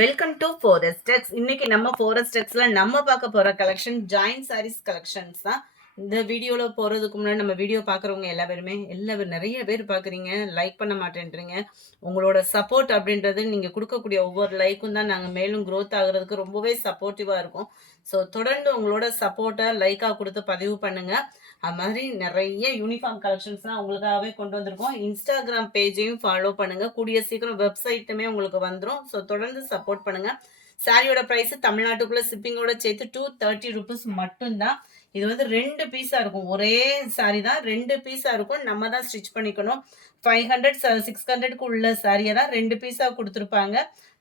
Welcome to ஃபோரஸ்டெக்ஸ். இன்னைக்கு நம்ம ஃபோரஸ்டெக்ஸ்ல நம்ம பார்க்க போற கலெக்ஷன் ஜாயிண்ட் சாரீஸ் கலெக்ஷன்ஸ் தான். இந்த வீடியோல போறதுக்கு முன்னாடி நம்ம வீடியோ பார்க்குறவங்க எல்லாரும் நிறைய பேர் பார்க்குறீங்க, லைக் பண்ண மாட்டேன்றீங்க. உங்களோட சப்போர்ட் அப்படின்றது நீங்க கொடுக்கக்கூடிய ஒவ்வொரு லைக்கும் தான் நாங்கள் மேலும் க்ரோத் ஆகுறதுக்கு ரொம்பவே சப்போர்ட்டிவாக இருக்கும். ஸோ தொடர்ந்து உங்களோட சப்போர்ட்டை லைக்காக கொடுத்து பதிவு பண்ணுங்க. அது மாதிரி நிறைய யூனிஃபார்ம் கலெக்ஷன்ஸ்லாம் உங்களுக்காகவே கொண்டு வந்திருக்கோம். இன்ஸ்டாகிராம் பேஜையும் ஃபாலோ பண்ணுங்க. கூடிய சீக்கிரம் வெப்சைட்டுமே உங்களுக்கு வந்துடும். ஸோ தொடர்ந்து சப்போர்ட் பண்ணுங்க. சாரியோட ப்ரைஸ் தமிழ்நாட்டுக்குள்ள ஷிப்பிங்கோட சேர்த்து 230 rupees மட்டும்தான். இது வந்து 2 பீஸா இருக்கும். ஒரே சாரி தான் 2 பீஸா இருக்கும். நம்ம தான் ஸ்டிச் பண்ணிக்கணும். 500 600க்கு உள்ள சாரியை தான் 2 பீஸா கொடுத்துருப்பாங்க.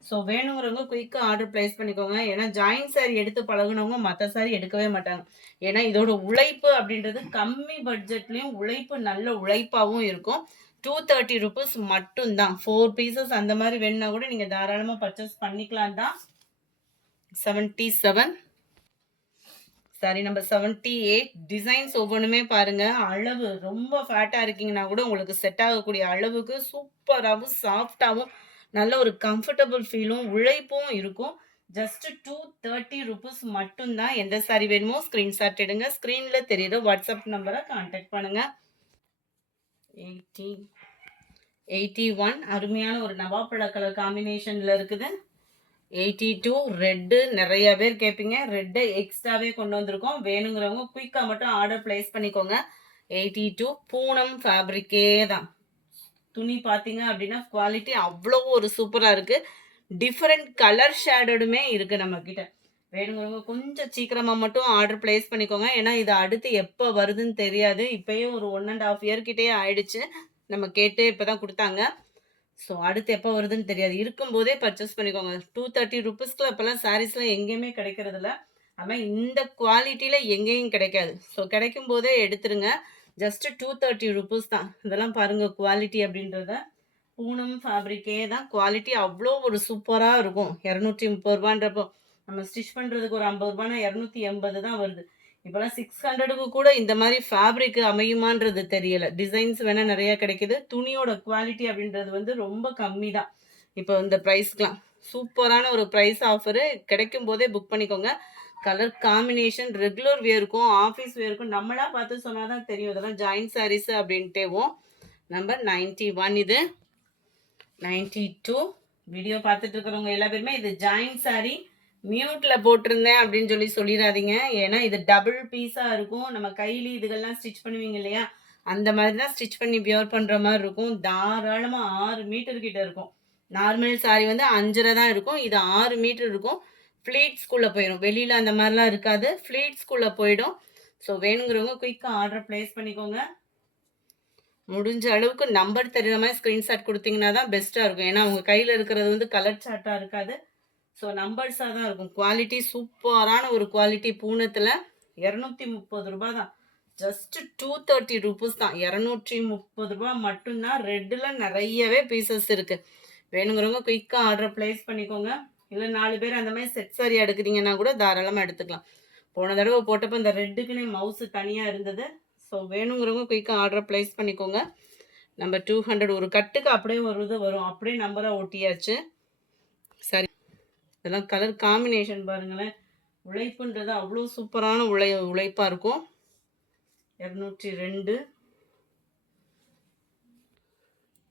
ஸோ வேணுங்கிறவங்க குயிக்காக ஆர்டர் பிளேஸ் பண்ணிக்கோங்க. ஏன்னா ஜாயின்ட் சாரி எடுத்து பழகுனவங்க மற்ற சாரி எடுக்கவே மாட்டாங்க. ஏன்னா இதோட உழைப்பு அப்படின்றது கம்மி பட்ஜெட்லேயும் உழைப்பு நல்ல உழைப்பாகவும் இருக்கும். 230 rupees மட்டும்தான். 4 பீசஸ் அந்த மாதிரி வேணுன்னா கூட நீங்கள் தாராளமாக பர்ச்சேஸ் பண்ணிக்கலாம் தான். 77 சாரி நம்பர் 78 டிசைன்ஸ் ஒவ்வொன்றுமே பாருங்க. அளவு ரொம்ப ஃபேட்டா இருக்கீங்கன்னா கூட உங்களுக்கு செட் ஆகக்கூடிய அளவுக்கு சூப்பராகவும் சாஃப்டாகவும் நல்ல ஒரு கம்ஃபர்டபுள் ஃபீலும் உழைப்பும் இருக்கும். ஜஸ்ட் 230 rupees மட்டும்தான். எந்த சாரி வேணுமோ ஸ்க்ரீன்ஷாட் எடுங்க. ஸ்க்ரீனில் தெரியுற வாட்ஸ்அப் நம்பரை கான்டாக்ட் பண்ணுங்க. 81 அருமையான ஒரு நவாப்பழ கலர் காம்பினேஷனில் இருக்குது. 82 ரெட்டு நிறைய பேர் கேட்பீங்க. ரெட்டை எக்ஸ்ட்ராவே கொண்டு வந்திருக்கோம். வேணுங்கிறவங்க குயிக்காக மட்டும் ஆர்டர் பிளேஸ் பண்ணிக்கோங்க. 82 பூனம் ஃபேப்ரிக்கே தான். துணி பார்த்தீங்க அப்படின்னா குவாலிட்டி அவ்வளோ ஒரு சூப்பராக இருக்குது. டிஃப்ரெண்ட் கலர் ஷேடடுமே இருக்குது நம்மக்கிட்ட. வேணுங்கிறவங்க கொஞ்சம் சீக்கிரமாக மட்டும் ஆர்டர் பிளேஸ் பண்ணிக்கோங்க. ஏன்னா இது அடுத்து எப்போ வருதுன்னு தெரியாது. இப்போயே ஒரு 1.5 year கிட்டே ஆயிடுச்சு. நம்ம கேட்டு இப்போ தான் கொடுத்தாங்க. ஸோ அடுத்து எப்போ வருதுன்னு தெரியாது. இருக்கும்போதே பர்ச்சேஸ் பண்ணிக்கோங்க. 230 rupeesக்குள்ள இப்போல்லாம் சாரீஸ்லாம் எங்கேயுமே கிடைக்கிறதில்ல. ஆனால் இந்த குவாலிட்டியில் எங்கேயும் கிடைக்காது. ஸோ கிடைக்கும் போதே எடுத்துருங்க. ஜஸ்ட்டு 230 rupees தான். இதெல்லாம் பாருங்கள் குவாலிட்டி அப்படின்றத. பூனம் ஃபேப்ரிக்கே தான். குவாலிட்டி அவ்வளோ ஒரு சூப்பராக இருக்கும். 230 ரூபான்றப்போ நம்ம ஸ்டிச் பண்ணுறதுக்கு ஒரு 50 ரூபானா 280 தான் வருது. இப்போலாம் 600க்கு கூட இந்த மாதிரி ஃபேப்ரிக் அமையுமான்றது தெரியல. டிசைன்ஸ் வேணால் நிறையா கிடைக்கிது. துணியோட குவாலிட்டி அப்படின்றது வந்து ரொம்ப கம்மி தான். இப்போ இந்த ப்ரைஸ்க்கெலாம் சூப்பரான ஒரு ப்ரைஸ் ஆஃபரு. கிடைக்கும் போதே புக் பண்ணிக்கோங்க. கலர் காம்பினேஷன் ரெகுலர் வேருக்கும் ஆஃபீஸ் வேருக்கும் நம்மளாக பார்த்து சொன்னால் தான் தெரியும். இதெல்லாம் ஜாயின்ட் சாரீஸு அப்படின்ட்டேவும். நம்பர் 91 இது. 92 வீடியோ பார்த்துட்டு இருக்கிறவங்க எல்லா பேருமே இது ஜாயின்ட் சாரீ மியூட்டில் போட்டிருந்தேன் அப்படின்னு சொல்லிடாதீங்க. ஏன்னா இது டபுள் பீஸாக இருக்கும். நம்ம கையில இதுகள்லாம் ஸ்டிச் பண்ணுவீங்க இல்லையா, அந்த மாதிரி தான் ஸ்டிச் பண்ணி பியூர் பண்ணுற மாதிரி இருக்கும். தாராளமாக 6 மீட்டர் கிட்ட இருக்கும். நார்மல் சாரி வந்து 5.5 தான் இருக்கும். இது 6 மீட்டர் இருக்கும். ஃப்ளீட்ஸ்குள்ளே போயிடும். வெளியில் அந்த மாதிரிலாம் இருக்காது. ஃப்ளீட்ஸ்குள்ளே போயிடும். ஸோ வேணுங்கிறவங்க குயிக்காக ஆர்டர் ப்ளேஸ் பண்ணிக்கோங்க. முடிஞ்ச அளவுக்கு நம்பர் தெரிகிற மாதிரி ஸ்க்ரீன்ஷாட் கொடுத்தீங்கன்னா தான் பெஸ்ட்டாக இருக்கும். ஏன்னா உங்கள் கையில் இருக்கிறது வந்து கலர் சார்ட்டாக இருக்காது. ஸோ நம்பர்ஸாக தான் இருக்கும். குவாலிட்டி சூப்பரான ஒரு குவாலிட்டி. பூனத்தில் 230 ரூபா தான். ஜஸ்ட்டு 230 rupees தான். 230 ரூபா மட்டும்தான். ரெட்டில் நிறையவே பீசஸ் இருக்குது. வேணுங்கிறவங்க குயிக்காக ஆர்டர் ப்ளேஸ் பண்ணிக்கோங்க. இல்லை 4 பேர் அந்த மாதிரி செட் சாரி எடுக்கிறீங்கன்னா கூட தாராளமாக எடுத்துக்கலாம். போன தடவை போட்டப்போ இந்த ரெட்டுக்குன்னு மவுஸு தனியாக இருந்தது. ஸோ வேணுங்கிறவங்க குயிக்காக ஆர்டர் ப்ளேஸ் பண்ணிக்கோங்க. நம்பர் 200 ஒரு கட்டுக்கு அப்படியே ஒரு இது வரும். அப்படியே நம்பராக ஒட்டியாச்சு. சரி, இதெல்லாம் கலர் காம்பினேஷன் பாருங்களேன். உழைப்புன்றது அவ்வளோ சூப்பரான உழைப்பாக இருக்கும். 202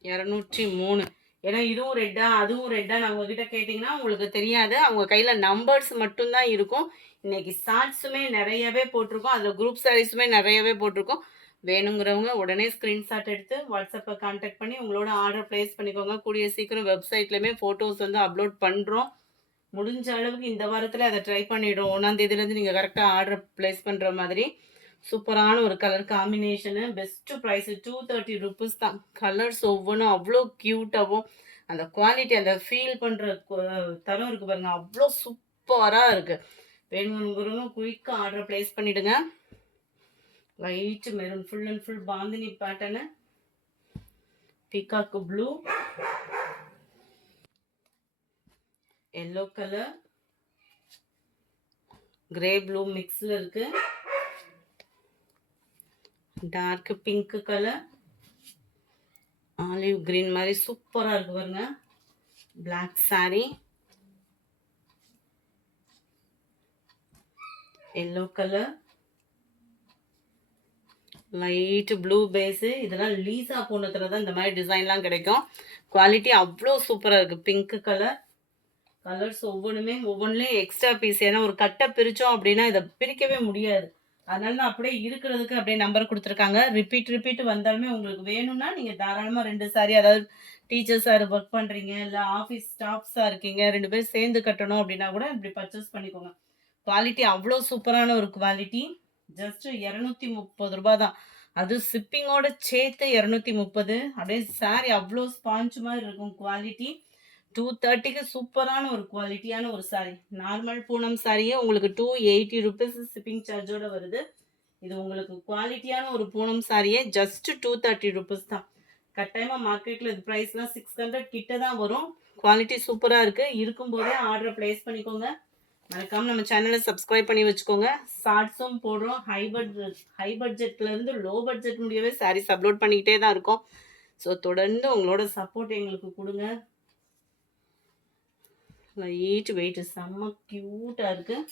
203 ஏன்னா இதுவும் ரெட்டா அதுவும் ரெட்டா நான் உங்ககிட்ட கேட்டிங்கன்னா உங்களுக்கு தெரியாது. அவங்க கையில் நம்பர்ஸ் மட்டும்தான் இருக்கும். இன்றைக்கி ஷார்ட்ஸுமே நிறையவே போட்டிருக்கோம். அதில் குரூப் சாரீஸுமே நிறையவே போட்டிருக்கோம். வேணுங்கிறவங்க உடனே ஸ்க்ரீன்ஷாட் எடுத்து வாட்ஸ்அப்பை கான்டாக்ட் பண்ணி உங்களோட ஆர்டர் ப்ளேஸ் பண்ணிக்கோங்க. கூடிய சீக்கிரம் வெப்சைட்லேயுமே ஃபோட்டோஸ் வந்து அப்லோட் பண்ணுறோம். முடிஞ்ச அளவுக்கு இந்த வாரத்தில் அதை ட்ரை பண்ணிவிடும். 1ஆம் தேதியிலேருந்து நீங்கள் கரெக்டாக ஆர்டர் ப்ளேஸ் பண்ணுற மாதிரி சூப்பரான ஒரு colour combination. Best price 230 rupees தான். கலர்ஸ் ஒவ்வொன்றும் அவ்வளோ க்யூட்டாகவும் அந்த குவாலிட்டி அந்த ஃபீல் பண்ணுற தரம் இருக்குது பாருங்கள். அவ்வளோ சூப்பராக இருக்குது. வேணுங்கிறவங்க குயிக்காக ஆர்டர் ப்ளேஸ் பண்ணிவிடுங்க. Light maroon full and full bandhani pattern. Peacock blue, yellow colour, grey blue மிக்ஸில் இருக்கு. Dark pink colour, olive green மாதிரி சூப்பராக இருக்கு பாருங்க. Black sari, yellow colour, light blue base. இதெல்லாம் லீசா பூனத்தில் தான் இந்த மாதிரி டிசைன்லாம் கிடைக்கும். குவாலிட்டி அவ்வளோ சூப்பராக இருக்குது. பிங்க் கலர், கலர்ஸ் ஒவ்வொன்றுலேயும் எக்ஸ்ட்ரா பீஸ். ஏன்னா ஒரு கட்டை பிரித்தோம் அப்படின்னா இதை பிரிக்கவே முடியாது. அதனால தான் அப்படியே இருக்கிறதுக்கு அப்படியே நம்பர் கொடுத்துருக்காங்க. ரிப்பீட் வந்தாலுமே உங்களுக்கு வேணும்னா நீங்கள் தாராளமாக 2 சாரி, அதாவது டீச்சர்ஸாக ஒர்க் பண்ணுறீங்க, இல்லை ஆஃபீஸ் ஸ்டாஃப்ஸாக இருக்கீங்க, 2 பேர் சேர்ந்து கட்டணும் அப்படின்னா கூட இப்படி பர்ச்சேஸ் பண்ணிக்கோங்க. குவாலிட்டி அவ்வளோ சூப்பரான ஒரு குவாலிட்டி. ஜஸ்ட் 230 ரூபா தான். அது ஷிப்பிங்கோட சேர்த்து 230. அப்படியே சாரி அவ்வளோ ஸ்பாஞ்ச் மாதிரி இருக்கும். குவாலிட்டி 230க்கு சூப்பரான ஒரு குவாலிட்டியான ஒரு சாரி. நார்மல் பூனம் சாரியே உங்களுக்கு 280 ருபீஸ் ஷிப்பிங் சார்ஜோட வருது. இது உங்களுக்கு குவாலிட்டியான ஒரு பூனம் சாரியே ஜஸ்ட் 230 ருபீஸ் தான். கட்டாயமாக மார்க்கெட்டில் இது ப்ரைஸ்லாம் 600 கிட்ட தான் வரும். குவாலிட்டி சூப்பராக இருக்குது. இருக்கும்போதே ஆர்டரை ப்ளேஸ் பண்ணிக்கோங்க. மறக்காமல் நம்ம சேனலை சப்ஸ்கிரைப் பண்ணி வச்சுக்கோங்க. ஷார்ட்ஸும் போடுறோம். ஹை பட்ஜெட்லேருந்து லோ பட்ஜெட் முடியவே சாரீஸ் அப்லோட் பண்ணிக்கிட்டே தான் இருக்கோம். ஸோ தொடர்ந்து உங்களோட சப்போர்ட் எங்களுக்கு கொடுங்க. லைட் வெயிட் செம்ம க்யூட்டாக இருக்குது.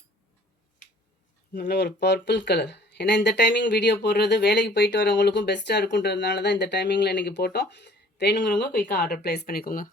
நல்ல ஒரு பர்பிள் கலர். ஏன்னா இந்த டைமிங் வீடியோ போடுறது வேலைக்கு போயிட்டு வரவங்களுக்கும் பெஸ்ட்டாக இருக்குன்றதுனால தான் இந்த டைமிங்கில் இன்றைக்கி போட்டோம். வேணுங்கிறவங்க குயிக்காக ஆர்டர் ப்ளேஸ் பண்ணிக்கோங்க.